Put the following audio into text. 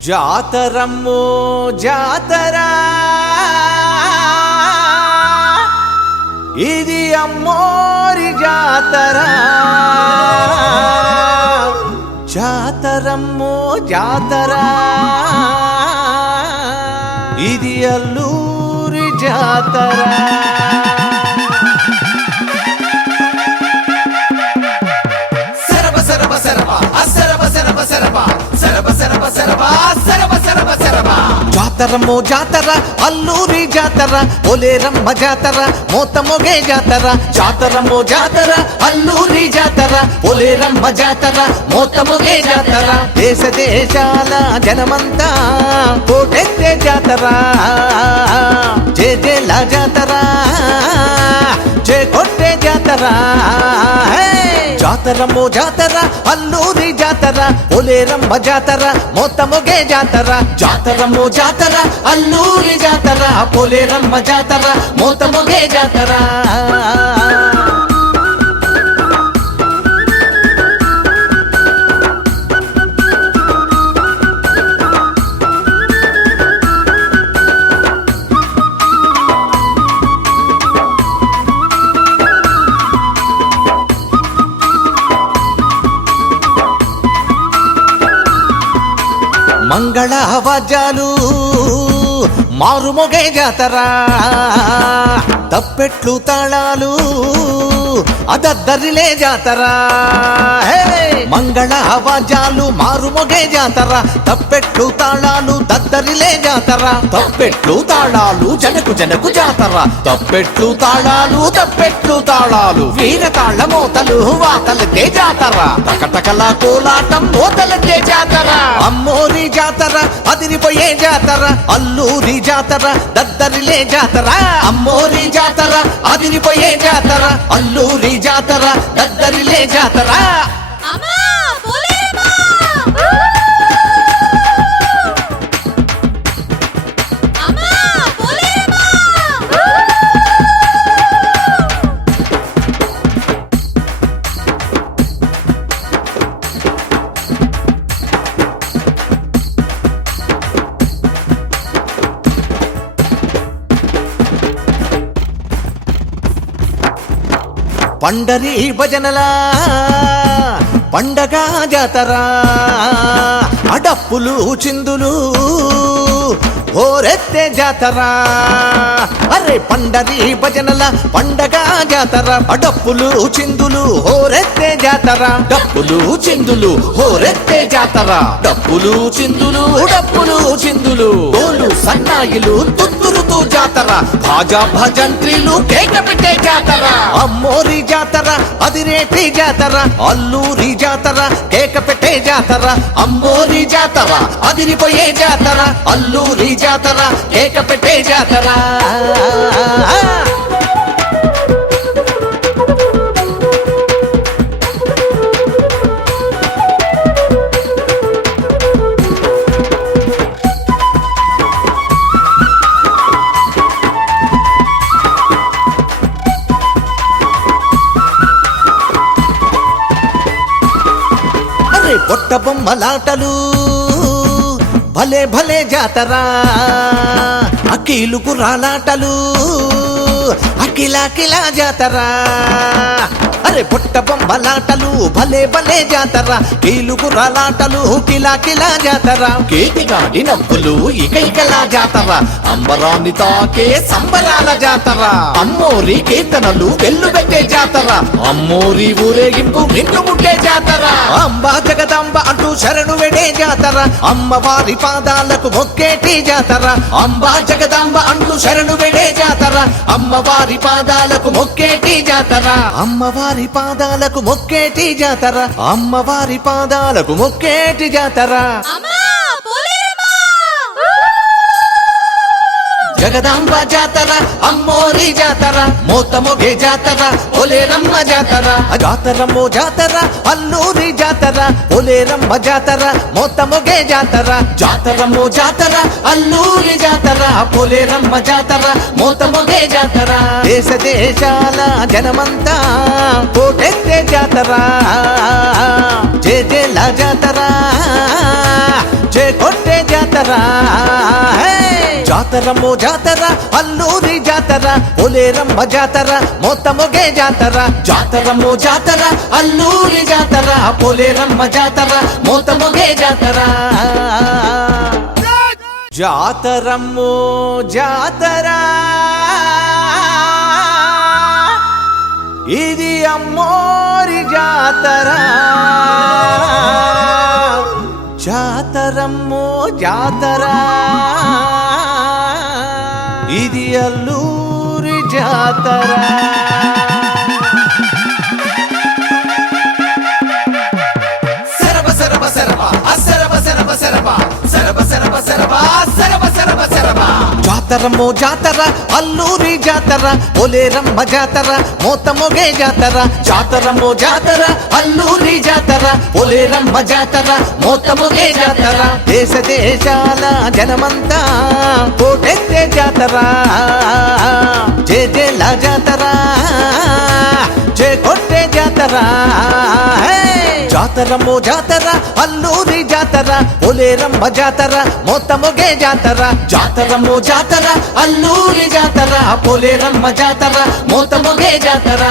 జాతరమ్మో జాతరా ఇది అమ్మోరి జాతరా జాతరమ్మో జాతరా ఇది అల్లూరి జాతరా సరబ సరబ సరబ అసరబ సరబ సరబ సరబ సరబ సరబ సరబ సరబ సరబ జాతరమ్మో జాతర అల్లూరి జాతర పోలేరమ్మ జాతర మోతమొగే జాతర జాతరమ్మో జాతర అల్లూరి జాతర పోలేరమ్మ జాతర మోతమొగే జాతర దేశ దేశాల జనమంతా కోటెత్తే జాతర జయ జయల జాతర జయ కొట్టే జాతర జాతరమ్మో జాతర అల్లూరి జాతర పోలేరమ్మ జాతర మోతమొగే జాతర జాతరమ్మో జాతర అల్లూరి జాతర పోలేరమ్మ జాతర మోతమొగే జాతర మంగళ వాద్యాలు మారుమొగే జాతర తప్పెట్లు తాళాలు అదద్దరిలే జాతర మంగళ వాద్యాలు మారుమొగే జాతర తప్పెట్లు తాళాలు దద్దరిలే జాతర తప్పెట్లు తాళాలు జనకు జనకు జాతర తప్పెట్లు తాళాలు వీర తాళ మోతలు వాతలకే జాతర టకటకల కోలాటం మోతలకే జాతర అమ్మోరి జాతర అదిరిపోయే జాతర అల్లూరి జాతర దద్దరిలే జాతర అమ్మోరి జాతర అదిరిపోయే జాతర అల్లూరి జాతర దద్దరిలే జాతర పండరి భజనలా పండగ జాతర అడప్పులు చిందులు ఓరెత్తే జాతర అరే పండరి భజనల పండగ జాతర అడప్పులు చిందులు ఓరెత్తే జాతర డప్పులు చిందులు ఓరెత్తే జాతర డప్పులు చిందులు డోలు సన్నాయిలు తుత్తురుతూ జాతర భాజా భజంత్రీలు కేక పెట్టే జాతర అమ్మోరి జాతర అదిరేటి జాతర అల్లూరి జాతర కేక పెట్టే జాతర అమ్మోరి జాతర అదిరిపోయే జాతర అల్లూరి జాతర కేక పెట్టే జాతర అరే పొట్ట బొమ్మలాటలు భలే భలే జాతర అఖిలు గుర్రాలాటలు అఖిల జాతర అరే పొట్ట బొమ్మలాటలు భలే భలే జాతర కీలు గుర్రాలాటలు కిల జాతర కేతిగాడి నవ్వులు ఇకలా జాతర అంబరాన్ని తాకే సంబరాల జాతర అమ్మోరి కీర్తనలు వెల్లుబెట్టే జాతర అమ్మోరి ఊరేగింపు నిన్ను ముట్టే జాతర అంబా జగదంబ అంటూ శరణు వెడే జాతర అమ్మవారి పాదాలకు మొక్కేటి జాతర అంబా జగదంబ అంటూ శరణు వెడే జాతర అమ్మవారి పాదాలకు మొక్కేటి జాతర అమ్మవారి పాదాలకు మొక్కేటి జాతర అమ్మవారి పాదాలకు మొక్కేటి జాతర జగదాంబ జాతర అమ్మోరి జాతర మోతమొగే జాతర పోలేరమ్మ జాతర జాతరమ్మో జాతర అల్లూరి జాతర పోలేరమ్మ జాతర మోతమొగే జాతర జాతరమ్మో జాతర అల్లూరి జాతర పోలేరమ్మ జాతర మోతమొగే జాతర దేశ దేశాల జనమంతా కోటెత్తే జాతర జయ జయల జాతర జయ కొట్టే జాతర జాతర హే! జాతరమ్మో జాతర అల్లూరి జాతర పోలేరమ్మ జాతర మొత్తమొగే జాతర జాతరమ్మో జాతర అల్లూరి జాతర పోలేరమ్మ జాతర మొత్తమొగే జాతర జాతరమ్మో జాతర ఇది అమ్మోరి జాతర జాతరమ్మో జాతర ఇది అల్లూరి జాతర సరబ సరబ సరబ అసరబ సరబ సరబ సరబ సరబ సరబ సరబ సరబ సరబ జాతరమ్మో జాతర అల్లూరి జాతర పోలేరమ్మ జాతర మోతమొగే జాతర జాతరమ్మో జాతర అల్లూరి జాతర పోలేరమ్మ జాతర మోతమొగే జాతర దేశ దేశాల జనమంతా కోటెత్తే జాతర జయ జయల జాతర జయ కొట్టే జాతర జాతరమ్మో జాతర అల్లూరి జాతర పోలేరమ్మ జాతర మొత్తమొగే జాతర జాతరమ్మో జాతర అల్లూరి జాతర పోలేరమ్మ జాతర మొత్తమొగే జాతర